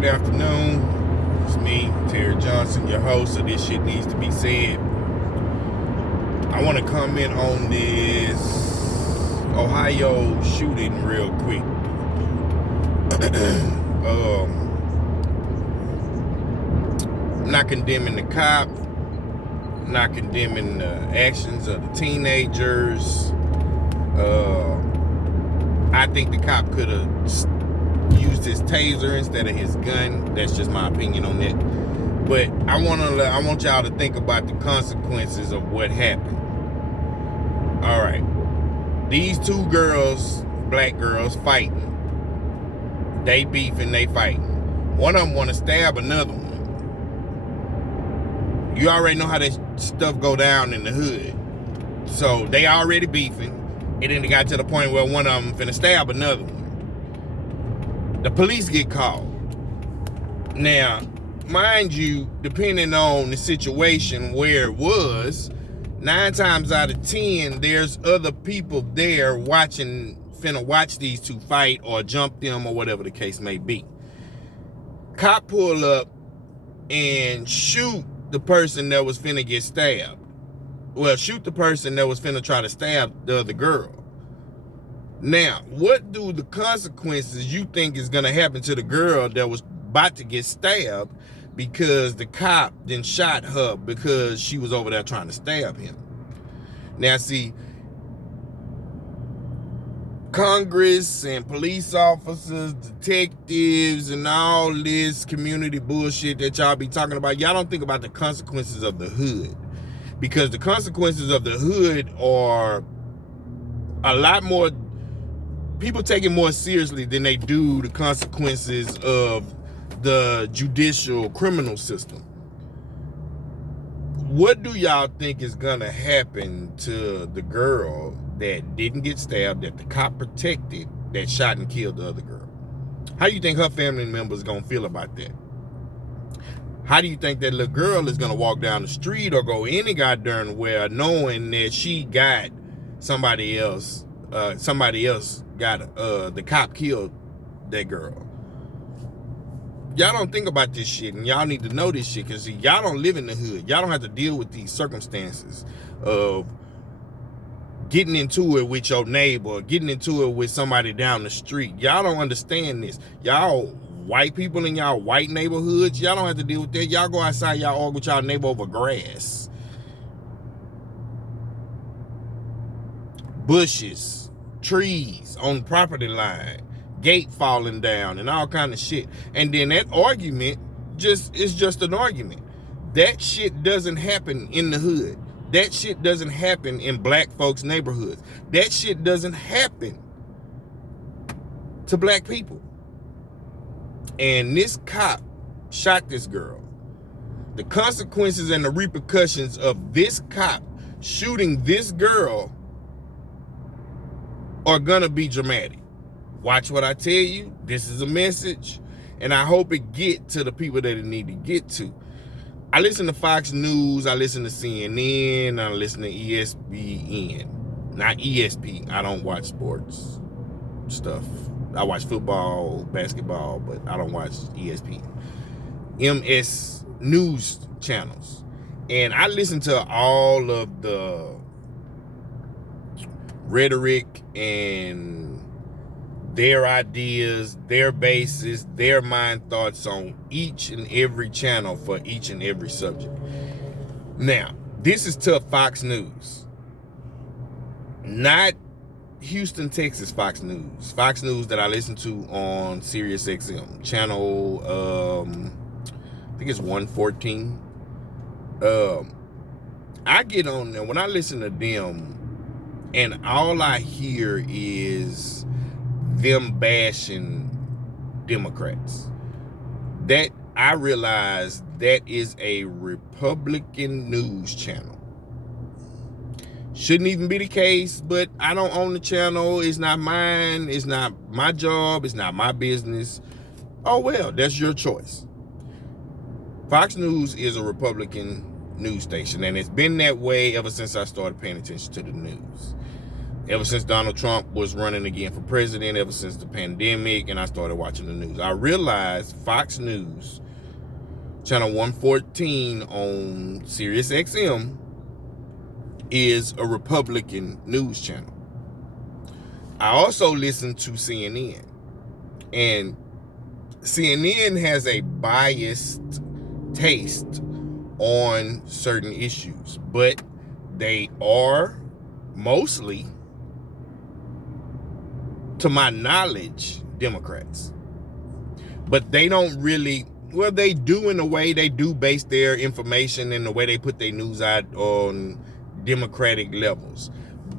Good afternoon. It's me, Terry Johnson, your host of This Shit Needs to Be Said. I want to comment on this Ohio shooting real quick. I'm not condemning the cop, not condemning the actions of the teenagers. I think the cop could have used his taser instead of his gun. That's just my opinion on that. But I want y'all to think about the consequences of what happened. All right, these two girls, black girls, fighting. They beefing, they fighting. One of them want to stab another one. You already know how that stuff go down in the hood. So they already beefing. It then got to the point where one of them finna stab another one. The police get called. Now, mind you, depending on the situation where it was, 9 times out of 10, there's other people there finna watch these two fight or jump them or whatever the case may be. Cop pull up and shoot the person that was finna get stabbed. Well, shoot the person that was finna try to stab the other girl. Now, what do the consequences you think is gonna happen to the girl that was about to get stabbed because the cop then shot her because she was over there trying to stab him? Now, see, Congress and police officers, detectives, and all this community bullshit that y'all be talking about, y'all don't think about the consequences of the hood. Because the consequences of the hood are a lot more, people take it more seriously than they do the consequences of the judicial criminal system. What do y'all think is gonna happen to the girl that didn't get stabbed, that the cop protected, that shot and killed the other girl? How do you think her family members gonna feel about that? How do you think that little girl is gonna walk down the street or go any goddamn where knowing that she got somebody else got the cop killed that girl? Y'all don't think about this shit, and y'all need to know this shit, because y'all don't live in the hood. Y'all don't have to deal with these circumstances of getting into it with your neighbor, getting into it with somebody down the street. Y'all don't understand this. Y'all white people in y'all white neighborhoods, y'all don't have to deal with that. Y'all go outside, y'all argue with y'all neighbor over grass, bushes, trees on the property line, gate falling down, and all kind of shit. And then that argument is just an argument. That shit doesn't happen in the hood. That shit doesn't happen in black folks' neighborhoods. That shit doesn't happen to black people. And this cop shot this girl. The consequences and the repercussions of this cop shooting this girl are gonna be dramatic. Watch what I tell you. This is a message, and I hope it get to the people that it need to get to. I listen to Fox News, I listen to CNN, I listen to ESPN. Not ESP. I don't watch sports stuff. I watch football, basketball, but I don't watch ESPN. MS news channels. And I listen to all of the rhetoric and their ideas, their bases, their mind thoughts on each and every channel for each and every subject. Now, this is to Fox News. Not Houston, Texas Fox News. Fox News that I listen to on Sirius XM. Channel, I think it's 114. I get on there, when I listen to them, and all I hear is them bashing Democrats. That, I realize that is a Republican news channel. Shouldn't even be the case, but I don't own the channel. It's not mine. It's not my job. It's not my business. Oh, well, that's your choice. Fox News is a Republican news station, and it's been that way ever since I started paying attention to the news. ever since Donald Trump was running again for president, ever since the pandemic, and I started watching the news. I realized Fox News, channel 114 on Sirius XM, is a Republican news channel. I also listen to CNN, and CNN has a biased taste on certain issues, but they are mostly, to my knowledge, Democrats. But they don't really, well, they do in a way. They do base their information and the way they put their news out on Democratic levels.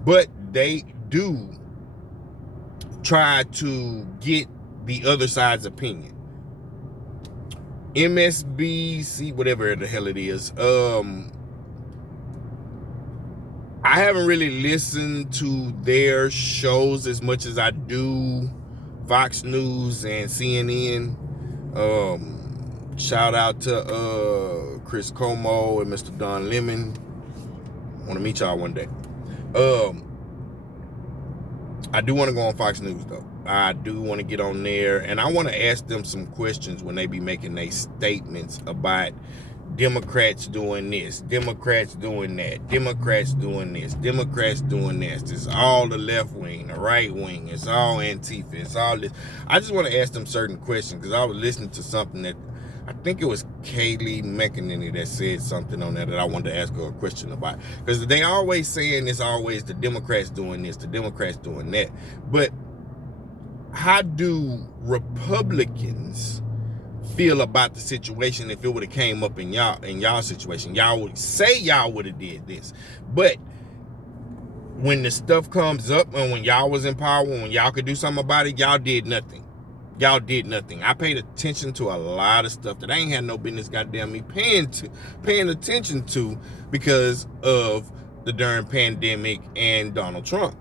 But they do try to get the other side's opinion. MSBC, whatever the hell it is, I haven't really listened to their shows as much as I do Fox News and CNN. Shout out to Chris Como and Mr. Don Lemon. I want to meet y'all one day. I do want to go on Fox News though. I do want to get on there, and I want to ask them some questions when they be making their statements about Democrats doing this, Democrats doing that, Democrats doing this, Democrats doing this. It's all the left wing, the right wing. It's all Antifa. It's all this. I just want to ask them certain questions because I was listening to something that I think it was Kaylee McEnany that said something on there that I wanted to ask her a question about. Because they always saying it's always the Democrats doing this, the Democrats doing that. But how do Republicans feel about the situation if it would have came up in y'all situation? Y'all would say y'all would have did this, but when the stuff comes up and when y'all was in power, when y'all could do something about it, y'all did nothing. Y'all did nothing. I paid attention to a lot of stuff that I ain't had no business goddamn me paying attention to because of the darn pandemic and Donald Trump.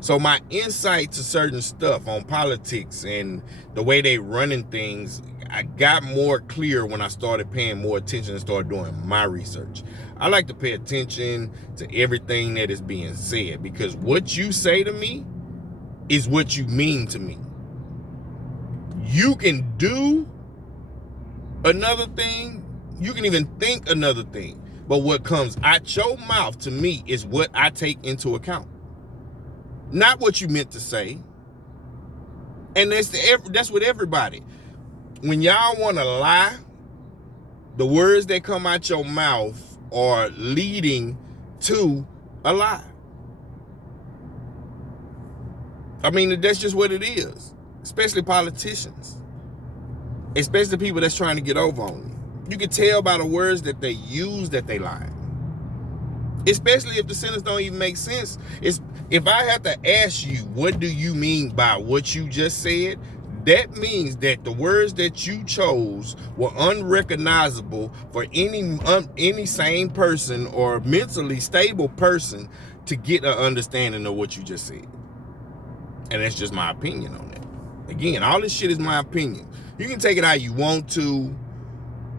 So my insight to certain stuff on politics and the way they running things, I got more clear when I started paying more attention and started doing my research. I like to pay attention to everything that is being said because what you say to me is what you mean to me. You can do another thing, you can even think another thing, but what comes out your mouth to me is what I take into account. Not what you meant to say. And that's with everybody. When y'all want to lie, the words that come out your mouth are leading to a lie. I mean, that's just what it is. Especially politicians. Especially people that's trying to get over on you. You can tell by the words that they use that they lie. Especially if the sentence don't even make sense. If I have to ask you, what do you mean by what you just said? That means that the words that you chose were unrecognizable for any sane person or mentally stable person to get an understanding of what you just said. And that's just my opinion on that. Again, all this shit is my opinion. You can take it how you want to.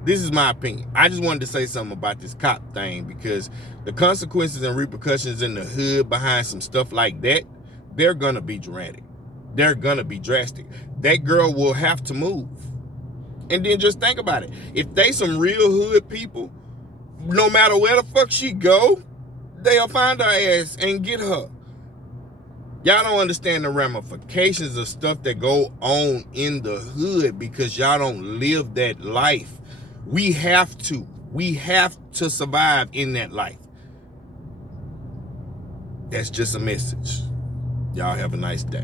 This is my opinion. I just wanted to say something about this cop thing because the consequences and repercussions in the hood behind some stuff like that, they're going to be dramatic. They're going to be drastic. That girl will have to move. And then just think about it. If they some real hood people, no matter where the fuck she go, they'll find her ass and get her. Y'all don't understand the ramifications of stuff that go on in the hood because y'all don't live that life. We have to survive in that life. That's just a message. Y'all have a nice day.